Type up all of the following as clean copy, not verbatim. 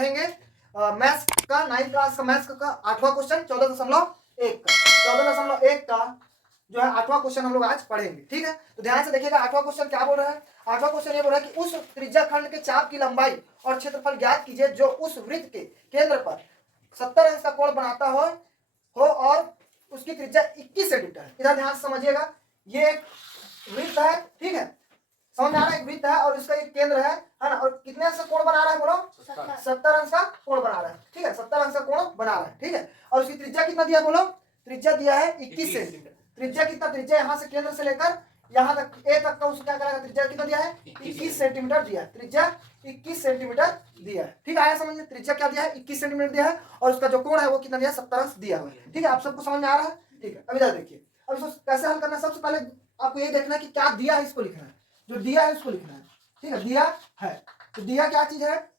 पढ़ेंगे मैथ्स का 9th class का मैथ्स का 8वां क्वेश्चन 14.1 का जो है 8वां क्वेश्चन हम लोग आज पढ़ेंगे। ठीक है, तो ध्यान से देखिएगा 8वां क्वेश्चन क्या बोल रहा है। 8वां क्वेश्चन ये बोल रहा है कि उस त्रिज्या खंड के चाप की लंबाई और क्षेत्रफल ज्ञात कीजिए जो उस वृत्त के केंद्र पर 70 अंश का कोण बनाता हो और उसकी त्रिज्या 21 सेंटीमीटर है। इधर ध्यान से समझिएगा, ये एक वृत्त है। ठीक है, समझ में आ रहा है, एक वृत्त है और इसका एक केंद्र है ना, और कितने अंश का कोण बना रहा है बोलो, 70 अंश का कोण बना रहा है। ठीक है, 70 अंश का कोण बना रहा है। ठीक है, और उसकी त्रिज्या कितना दिया बोलो, त्रिज्या दिया है 21 सेंटीमीटर। त्रिज्या कितना, त्रिज्या यहाँ से केंद्र से लेकर यहाँ तक ए तक का उसको क्या करेगा, त्रिज्या कितना दिया है 21 सेंटीमीटर दिया है। त्रिज्या 21 सेंटीमीटर दिया है। ठीक है, आया समझ में, त्रिज्या क्या दिया है 21 सेंटीमीटर दिया है और उसका जो कोण है वो कितना दिया है 70 अंश दिया हुआ है। ठीक है, आप सबको समझ में आ रहा है। ठीक है, अब इधर देखिए, अब इसको कैसे हल करना है। सबसे पहले आपको ये देखना है कि क्या दिया है, इसको लिखना है, जो दिया है उसको लिखना है। ठीक है, दिया है तो दिया क्या चीज है,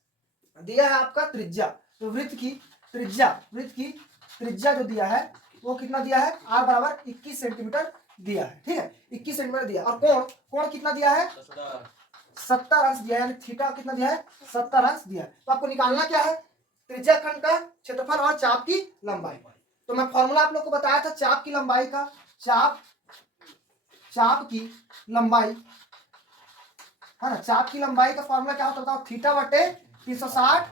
दिया है आपका त्रिज्या। तो वृत्त की त्रिज्या जो दिया है वो कितना दिया है, r बराबर 21 सेंटीमीटर दिया है। ठीक है, 21 सेंटीमीटर दिया और कोण कितना दिया है 70 अंश दिया है, यानी थीटा कितना दिया है 70 अंश दिया है। तो आपको निकालना क्या है, त्रिज्या खंड का क्षेत्रफल और चाप की लंबाई। तो मैं फॉर्मूला आप लोग को बताया था चाप की लंबाई का, चाप की लंबाई है ना, चाप की लंबाई का फॉर्मूला क्या होता है, थीटा बटे 360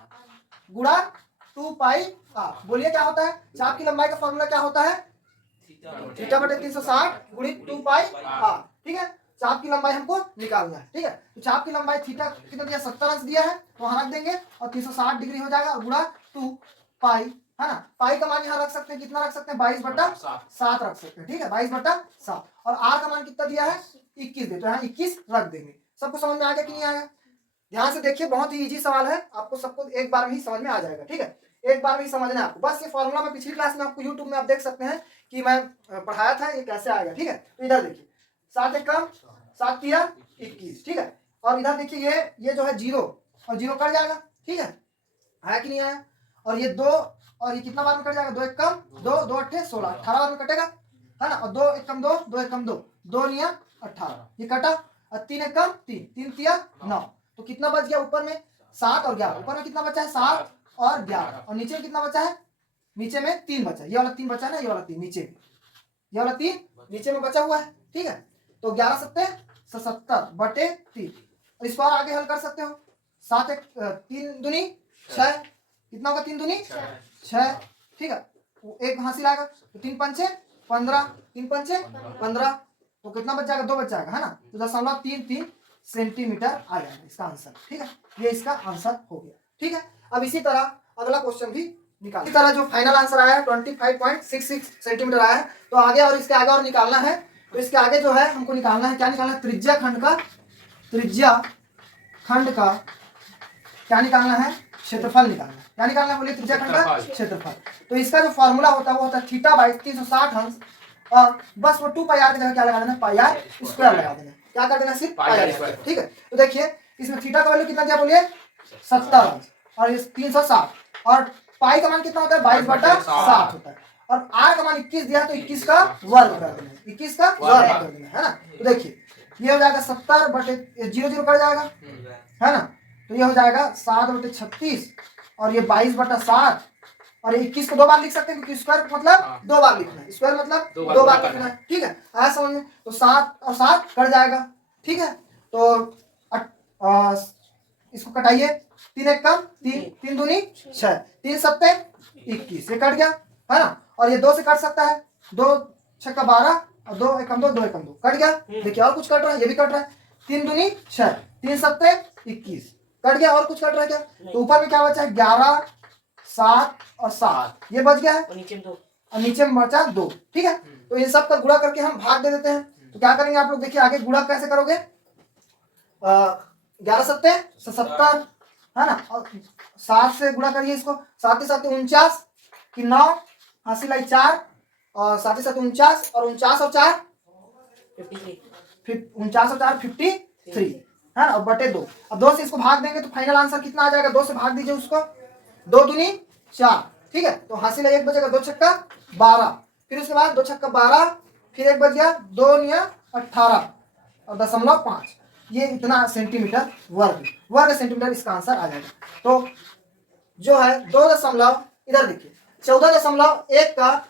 गुणा 2 पाई r। बोलिए क्या होता है, चाप की लंबाई का फॉर्मूला क्या होता है, थीटा बटे 360 गुणित 2 पाई r। ठीक है, चाप की लंबाई हमको निकालना है। ठीक है, तो चाप की लंबाई थीटा कितना दिया 70 अंश दिया है, तो वहां रख देंगे और 360 डिग्री हो जाएगा और गुणा 2 पाई है ना। पाई का मान यहाँ रख सकते हैं, कितना रख सकते हैं 22/7 रख सकते हैं। ठीक है, 22/7 और r का मान कितना दिया है 21 दे, तो यहाँ 21 रख देंगे। सबको समझ में आ गया कि नहीं आया। ध्यान से देखिए, बहुत ही इजी सवाल है, आपको सबको एक बार में ही समझ में आ जाएगा। ठीक है, एक बार में ही समझना है आपको, बस ये फॉर्मूला मैं पिछली क्लास में आपको यूट्यूब में आप देख सकते हैं कि मैं पढ़ाया था, ये कैसे आएगा। ठीक है, तो इधर देखिए 7 एकम 7 तिया 21। ठीक है, और इधर देखिए ये जो है 0 और 0 कट जाएगा। ठीक है, आया कि नहीं आया, और ये 2 और ये कितना बार में कट जाएगा, 2 एकम 2 2 अट्ठे 16, 18 बार में कटेगा है ना, और 2 एकम 2 2 एकम 2 2 निया 18, ये कटा, और 3 एकम 3 3 तिया 9, तो कितना बच गया ऊपर में 7 और 11, ऊपर में कितना बचा है 7 और 11, और नीचे में कितना बचा है, नीचे में 3 बचा है, ये वाला 3 बचा है ना, ये वाला 3 नीचे, ये वाला 3 नीचे में बचा हुआ है। ठीक है, तो 11 सत्ते 77 बटे 3, और इसको और आगे हल कर सकते हो, 7 एक 3 दूनी 6, कितना होगा 3 दूनी 6। ठीक है, एक हासिल आएगा, तो 3 पंचे 15, 3 पंचे 15, तो कितना बच जाएगा 2 बच जाएगा है ना, तो 0.33 सेंटीमीटर आ जाएगा इसका आंसर। ठीक है, ये इसका आंसर हो गया। ठीक है, अब इसी तरह अगला क्वेश्चन भी निकाल, इसी तरह जो फाइनल आंसर आया है 25.66 सेंटीमीटर आया है, तो आगे और इसके आगे और निकालना है। तो इसके आगे जो है हमको निकालना है, क्या निकालना है, त्रिज्या खंड का क्या निकालना है, क्षेत्रफल निकालना है। क्या निकालना है बोलिए, त्रिज्या खंड का क्षेत्रफल। तो इसका जो फॉर्मूला होता है वो होता है थीटा बाई 360 अंश, और बस वो 2 पाई आर की जगह क्या लगा देना, पाई आर स्क्वायर लगा देना। क्या कर देना, सिर्फ पाई आर स्क्वायर। ठीक है, तो देखिए इसमें थीटा का वैल्यू कितना दिया बोलिए 70 अंश, और इस 360, और पाई का मान कितना होता है 22/7 होता है, और आर का मान 21 दिया तो 21 का वर्ग कर देना, 21 का वर्ग कर देना है ना। तो देखिए ये हो जाएगा 70 बटे 0 0 कट जाएगा है ना, तो ये हो जाएगा 7 बटे 36, और ये 22/7, और 21 को 2 बार लिख सकते हैं क्योंकि स्क्वायर मतलब 2 बार लिखना है, स्क्वायर मतलब 2 बार लिखना है। ठीक है, आया समझ में, तो 7 और 7 कट जाएगा। ठीक है, तो इसको कटाइए, 3 एक कम 3 3 दूनी 6, 3 सत्ते 21, ये कट गया है ना, और ये 2 से कट सकता है, 2 6 12 और 2 एकम 2 2 एकम 2 कट गया। देखिए और कुछ कट रहा है, ये भी कट रहा है, 3 दूनी 6 3 सत्ते 21 कट गया, और कुछ कट रहा है क्या, तो ऊपर में क्या बचा है 11 7 और 7, ये बच गया है, और नीचे में बचा 2। ठीक है, तो इन सब का गुणा करके हम भाग दे देते हैं। तो क्या करेंगे आप लोग, देखिए आगे गुणा कैसे करोगे, 11 सत्ते 70 है ना, और 7 से गुणा करिए इसको, 7 7 49 की 9 हासिल आई 4, और 7 7 49, और 49 और 4 49 और 4 53 है ना, और बटे 2, अब 2 से इसको भाग देंगे तो फाइनल आंसर कितना आ जाएगा, 2 से भाग दीजिए उसको, 2 दूनी 4। ठीक है, तो हासिल है 1 बचेगा, 2 छक्का 12, फिर उसके बाद 2 छक्का 12, फिर 1 बच गया, 2 निया 18 और 0.5, ये इतना सेंटीमीटर वर्ग सेंटीमीटर इसका आंसर आ जाएगा। तो जो है 2 इधर देखिए 14.1 का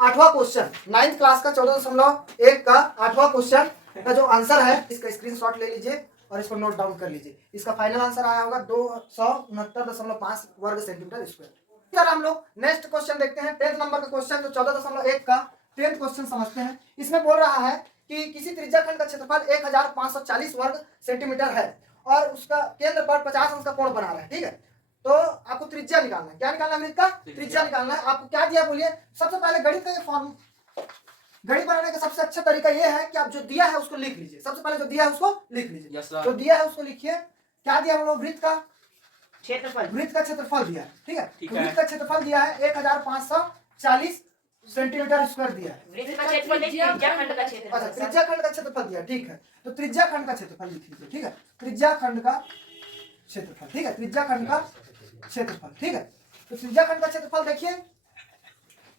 8वां क्वेश्चन, 9th क्लास का 14.1 का 8वां क्वेश्चन का जो आंसर है इसका स्क्रीनशॉट ले लीजिए और इसको नोट डाउन कर लीजिए। इसका फाइनल आंसर आया होगा 269.5 वर्ग सेंटीमीटर स्क्वायर। सर हम लोग नेक्स्ट क्वेश्चन देखते हैं 10th नंबर का क्वेश्चन जो 14.1 का 10th क्वेश्चन समझते हैं। इसमें बोल रहा है कि किसी त्रिज्याखंड का क्षेत्रफल 1540 वर्ग सेंटीमीटर है और उसका केंद्र पर 50 अंश का कोण बना रहा है। ठीक है, तो आपको त्रिज्या निकालना है। क्या निकालना है वृत्त का? त्रिज्या निकालना है। आपको क्या दिया बोलिए? सबसे पहले गणित का फॉर्म, गणित बनाने का सबसे अच्छा तरीका यह है कि आप जो दिया है उसको लिख लीजिए। सबसे पहले जो दिया है उसको लिख लीजिए। जो दिया है उसको लिखिए। क्या दिया हम लोग? वृत्त का क्षेत्रफल, वृत्त का क्षेत्रफल दिया है। ठीक है, वृत्त का क्षेत्रफल दिया है 1540 सेंटीमीटर स्क्वायर दिया है। वृत्त का क्षेत्रफल त्रिज्याखंड का क्षेत्रफल। अच्छा, त्रिज्याखंड का क्षेत्रफल दिया। ठीक है, तो त्रिज्याखंड का क्षेत्रफल लिख लीजिए। ठीक है, त्रिज्याखंड का क्षेत्रफल। ठीक है, त्रिज्याखंड का क्षेत्रफल। ठीक है, तो त्रिज्याखंड का क्षेत्रफल देखिए।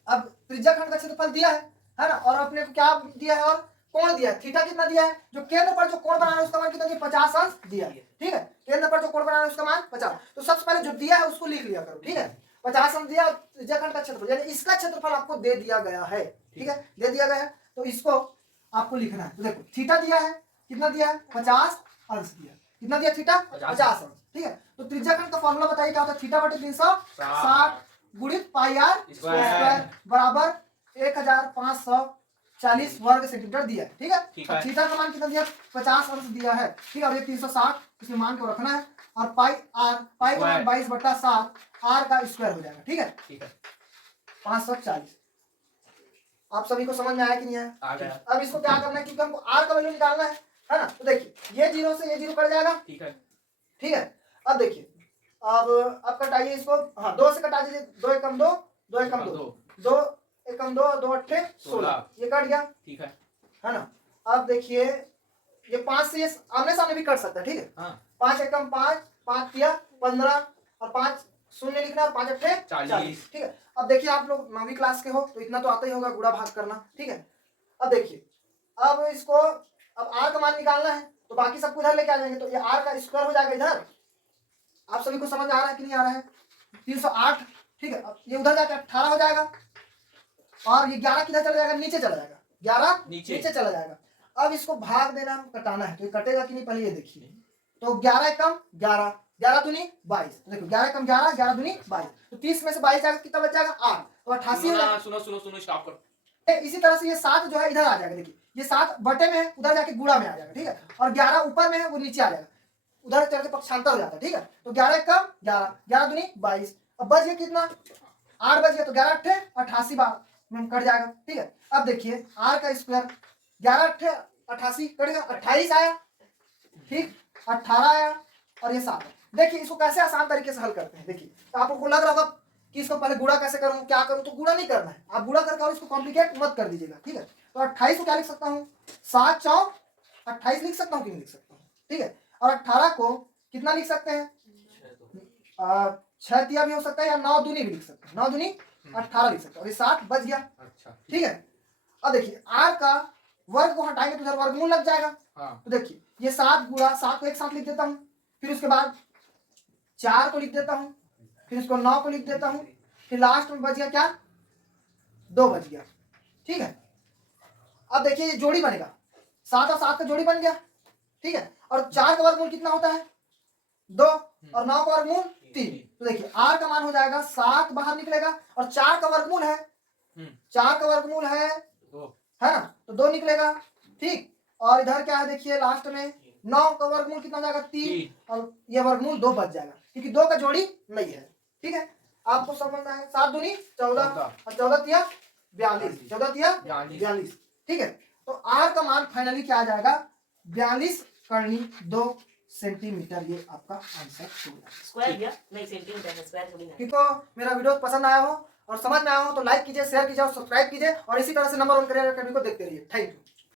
अब त्रिज्याखंड का क्षेत्रफल दिया है ना, और अपने को क्या दिया है और कोण दिया है। थीटा कितना दिया है? जो केंद्र पर जो कोण बना है उसका मान कितना दिया? 50 अंश दिया है। ठीक है, केंद्र पर जो कोण बना है उसका मान 50। तो सबसे पहले जो दिया है उसको लिख लिया करो। ठीक है, 50 अंश दिया। त्रिज्याखंड का क्षेत्रफल यानी इसका क्षेत्रफल आपको दे दिया गया है। ठीक है, दे दिया गया है तो इसको आपको लिखना है। तो देखो थीटा दिया है, कितना दिया है? 50 अंश दिया। कितना दिया? थीटा 50 अंश। ठीक है, तो त्रिज्याखंड का फॉर्मूला बताइए क्या होता है? थीटा बटे 360 गुणित पाई आर स्क्वायर बराबर 1540 वर्ग सेंटीमीटर दिया है। ठीक है, थीटा का मान कितना दिया? 50 अंश दिया है। ठीक है, और ये 360 इसमें मान को रखना है और पाई का मान 22/7 आर का स्क्वायर हो जाएगा। ठीक है, 540। आप सभी को समझ में आया कि नहीं आया? अब इसको क्या करना है? क्योंकि हमको आर का वैल्यू निकालना है ना। तो देखिए ये 0 से ये 0 कट जाएगा। ठीक है, अब देखिए अब कटाइए इसको। हाँ, 2 से कटा दीजिए। 2 एकम 2, 2 एकम 2, 2 एकम 2, 2 अट्ठे 16, ये कट गया। ठीक है ना। अब देखिए ये 5 से ये आमने सामने भी कट सकता है। ठीक है, 5 एकम 5, 5 किया 15 और 5 शून्य लिखना है, 5 अट्ठे 40। ठीक है, अब देखिए आप लोग 9वीं क्लास के हो तो इतना तो आता ही होगा गुणा भाग करना। ठीक है, अब देखिए अब इसको अब आर का मान निकालना है तो बाकी सबको इधर लेके आ जाएंगे तो ये आर का स्क्वायर हो जाएगा इधर। आप सभी को समझ आ रहा है कि नहीं आ रहा है? 308। ठीक है, अब ये उधर जाकर 18 हो जाएगा और ये 11 किधर चला जाएगा? नीचे चला जाएगा। 11 नीचे चला जाएगा। अब इसको भाग देना कटाना है तो ये कटेगा कि नहीं पहले ये देखिए। तो 11 एकम 11, 11 दूनी 22। देखो 11 एकम 11, 11 दूनी 22। तो 30 में से 22 जाएगा, कितना बच जाएगा? 8। तो 88 हो जाएगा। सुनो स्टॉप करो। इसी तरह से ये 7 जो है इधर आ जाएगा। देखिए ये 7 बटे में है, उधर जाके गुणा में आ जाएगा। ठीक है, और 11 ऊपर में है वो नीचे आ जाएगा, उधर चल के पक्षांतर हो जाता है। ठीक है, तो 11 एकम 11, 11 दूनी 22। अब बच गया कितना? 8 बच गया। तो 11 अट्ठे 88 बार में कट जाएगा। ठीक है, अब देखिए आर का स्क्वायर 11 अट्ठे 88 कटेगा, 28 आया। ठीक, 18 आया और ये 7। देखिए इसको कैसे आसान तरीके से हल करते हैं। देखिए तो आपको लग रहा होगा कि इसको पहले गुणा कैसे करूं, क्या करूं, तो गुणा नहीं करना है। आप गुणा करके और इसको कॉम्प्लिकेट मत कर दीजिएगा। ठीक है, तो 28 को क्या लिख सकता हूँ? 7 चौक 28 लिख सकता हूँ कि नहीं लिख सकता हूँ? ठीक है, और 18 को कितना लिख सकते हैं? 6 तिया भी हो सकता है या 9 दूनी भी लिख सकते हैं। 9 दूनी 18 लिख सकते हैं और ये 7 बच गया। ठीक है, अब देखिए आर का वर्ग को हटाएंगे तो इधर वर्गमूल लग जाएगा। तो देखिए ये 7 गुणा 7 को एक साथ लिख देता हूँ, फिर उसके बाद 4 को लिख देता हूँ, फिर इसको 9 को लिख देता हूँ, फिर लास्ट में बच गया क्या? 2 बच गया। ठीक है, अब देखिए ये जोड़ी बनेगा, 7 और 7 का जोड़ी बन गया। ठीक है, और 4 का वर्गमूल कितना होता है? 2 और 9 का वर्गमूल 3। तो देखिए आर का मान हो जाएगा 7 बाहर निकलेगा और 4 का वर्गमूल है 4 का वर्गमूल है ना, तो 2 निकलेगा। ठीक, और इधर क्या है देखिए लास्ट में 9 का वर्गमूल कितना हो जाएगा? 3 और ये वर्गमूल 2 बच जाएगा क्योंकि 2 का जोड़ी नहीं है। ठीक है, आपको समझना है। 7 दूनी 14 और 14 तिया 42, 14 तिया 42। ठीक है, तो आर का मान फाइनली क्या आ जाएगा? 42 करनी 2 सेंटीमीटर। ये आपका आंसर होगा। स्क्वायर दिया नहीं, सेंटीमीटर स्क्वायर थोड़ी ना। ठीक हो, मेरा वीडियो पसंद आया हो और समझ में आया हो तो लाइक कीजिए, शेयर कीजिए और सब्सक्राइब कीजिए और इसी तरह से नंबर 1 करियर अकेडमी को देखते रहिए। Thank you.